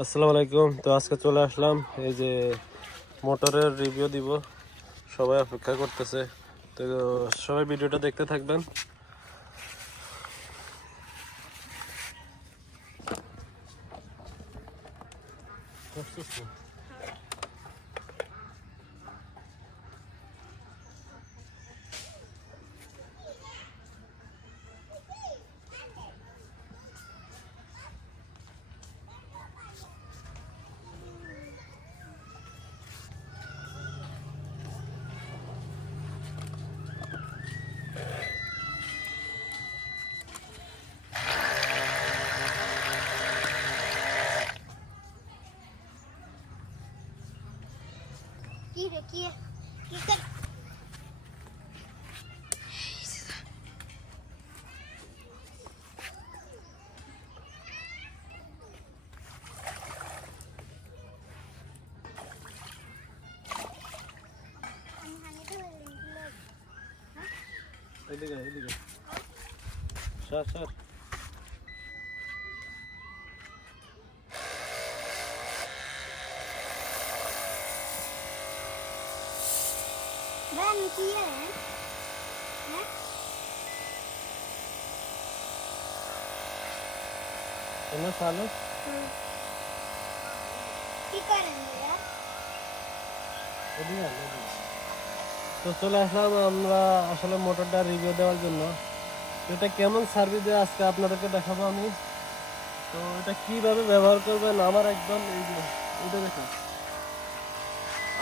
আসসালামু আলাইকুম। তো আজকে চলে আসলাম, এই যে মোটরের রিভিউ দিব। সবাই অপেক্ষা করতেছে, তো সবাই ভিডিওটা দেখতে থাকবেন। কি রে কি কি কর এদিকে এদিকে স্যার স্যার Ben কি রে হ্যাঁ এনে চালু কি করেন এরা এদিকে এদিকে। তো চলে আসলাম আমরা আসলে মোটরটা রিভিউ দেওয়ার জন্য। এটা কেমন সার্ভিস দেয় আজকে আপনাদেরকে দেখাবো আমি। তো এটা কিভাবে ব্যবহার করবেন আমার একদম এই যে এটা দেখুন,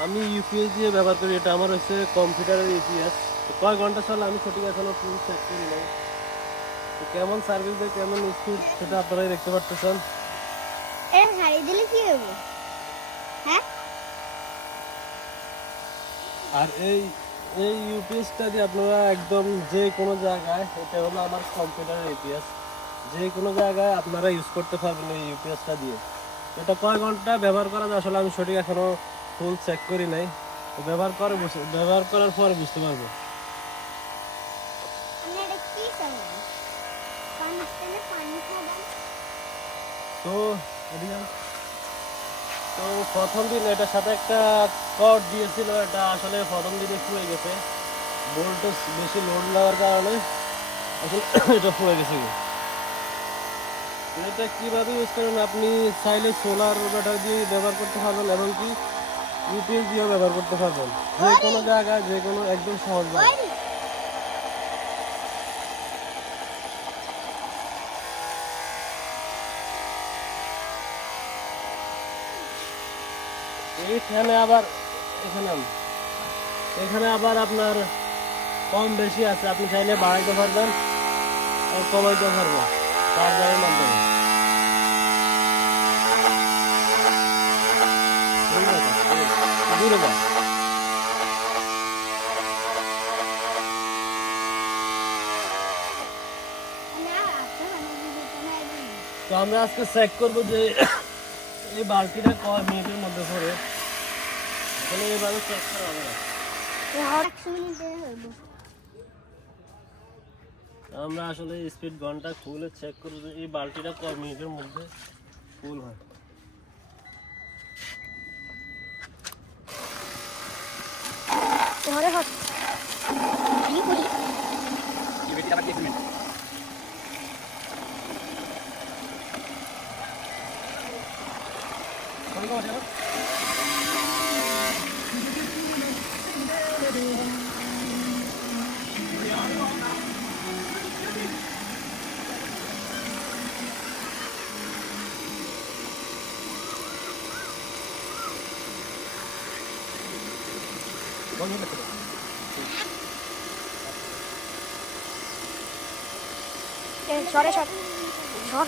আমি ইউপিএস দিয়ে ব্যবহার করি। এটা আমার হচ্ছে কম্পিউটারের ইউপিএস। তো কয় ঘন্টা চলে আমি সঠিক এখনো ফুল চেক করি নাই। তো কেমন সার্ভিস দেয়, কেমন স্পিড, সেটা আপনারাই দেখতে পারতেছেন। এরা হারিয়ে দিলে কি হবে হ্যাঁ আর এই এই ইউপিএসটা দিয়ে আপনারা একদম যে কোনো জায়গায়, এটা হলো আমার কম্পিউটারের ইউপিএস, যে কোনো জায়গায় আপনারা ইউজ করতে পারবেন এই ইউপিএসটা দিয়ে। এটা কয় ঘন্টা ব্যবহার করা যায় আসলে আমি সঠিক এখনো ফুল চেক করি নাই। তো ব্যবহার করার পরে বুঝতে পারবো। আমি এটা কি করলাম পানি খাবেন তো এদিকে আন। তো প্রথম দিন এটার সাথে একটা কর্ড দিয়েছিল, এটা আসলে প্রথম দিনে ফুয়ে গেছে। ভোল্টেজ বেশি লোড লাগার কারণে আসলে এটা ফুয়ে গেছে। এটা কিভাবে ইউজ করেন, আপনি চাইলে সোলার ব্যাটারি দিয়ে ব্যবহার করতে পারবেন, এমনকি ইউপিএস দিয়েও ব্যবহার করতে পারবেন, যে কোনো জায়গায় যে কোনো একদম সহজভাবে। এইখানে আবার এখানে এখানে আবার আপনার কম বেশি আছে, আপনি চাইলে বাড়াইতে পারবেন আর কমাইতে পারবেন চার্জারের মাধ্যমে। দূরে যান। না আপনি মানে দিতে না একদম তো আমরা আজকে চেক করবো যে এই বালতিটা কয় মিনিটের মধ্যে পড়ে। তাহলে এইভাবে চেক করা হবে না। হঠাৎ মিনিটে হইব আমরা আসলে স্পিড ঘন্টা খুলে চেক করবো যে এই বালতিটা কয় মিনিটের মধ্যে ফুল হয়। ঘরে হট কি করি ये बेटी आवाज 1 मिनट कौन कौन है कौन है সরে সর সর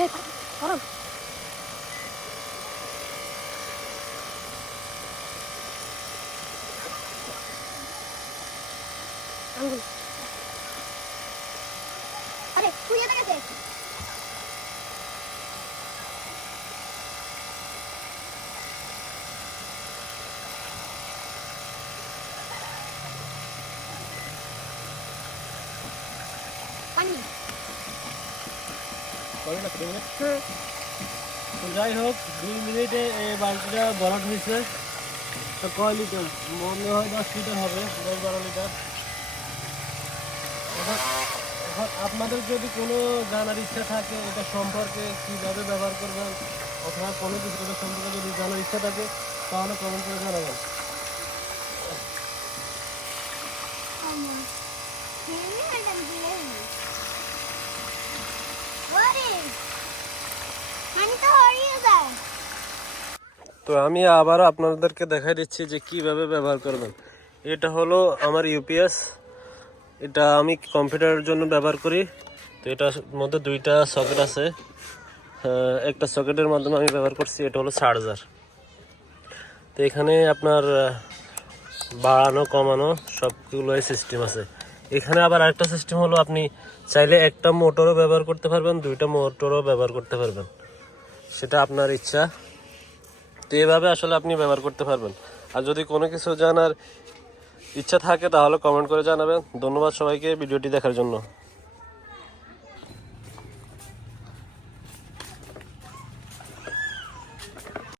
এই সরো আঙ্গুল আরে তুই এটা গেছে পানি কবে লাগছে 2 মিনিট? হ্যাঁ তো যাই হোক 2 মিনিটে এই বালতিটা ভরাট হয়েছে। তো কয় লিটার? মনে হয় 10 লিটার হবে, 10-12 লিটার। এখন এখন আপনাদের যদি কোনো জানার ইচ্ছা থাকে এটা সম্পর্কে কীভাবে ব্যবহার করবেন অথবা কোনো কিছু এটা সম্পর্কে যদি জানার ইচ্ছা থাকে তাহলে কমেন্ট করে জানাবেন। আমার খেয়ে ম্যাডাম দিয়ে ওরে পানি তো হরিয়ে যায় তো আমি আবার আপনাদেরকে দেখাই দিচ্ছি যে কিভাবে ব্যবহার করবেন। এটা হলো আমার ইউপিএস, এটা আমি কম্পিউটারের জন্য ব্যবহার করি। তো এটার মধ্যে 2টা সকেট আছে, একটা সকেটের মাধ্যমে আমি ব্যবহার করছি। এটা হলো চার্জার। তো এখানে আপনার বাড়ানো কমানো সবগুলোই সিস্টেম আছে। এখানে আবার আরেকটা সিস্টেম হলো আপনি চাইলে একটা মোটরও ব্যবহার করতে পারবেন, 2টা মোটরও ব্যবহার করতে পারবেন, সেটা আপনার ইচ্ছা। তো এভাবে আসলে আপনি ব্যবহার করতে পারবেন। আর যদি কোনো কিছু জানার ইচ্ছা থাকে তাহলে কমেন্ট করে জানাবেন। ধন্যবাদ সবাইকে ভিডিওটি দেখার জন্য।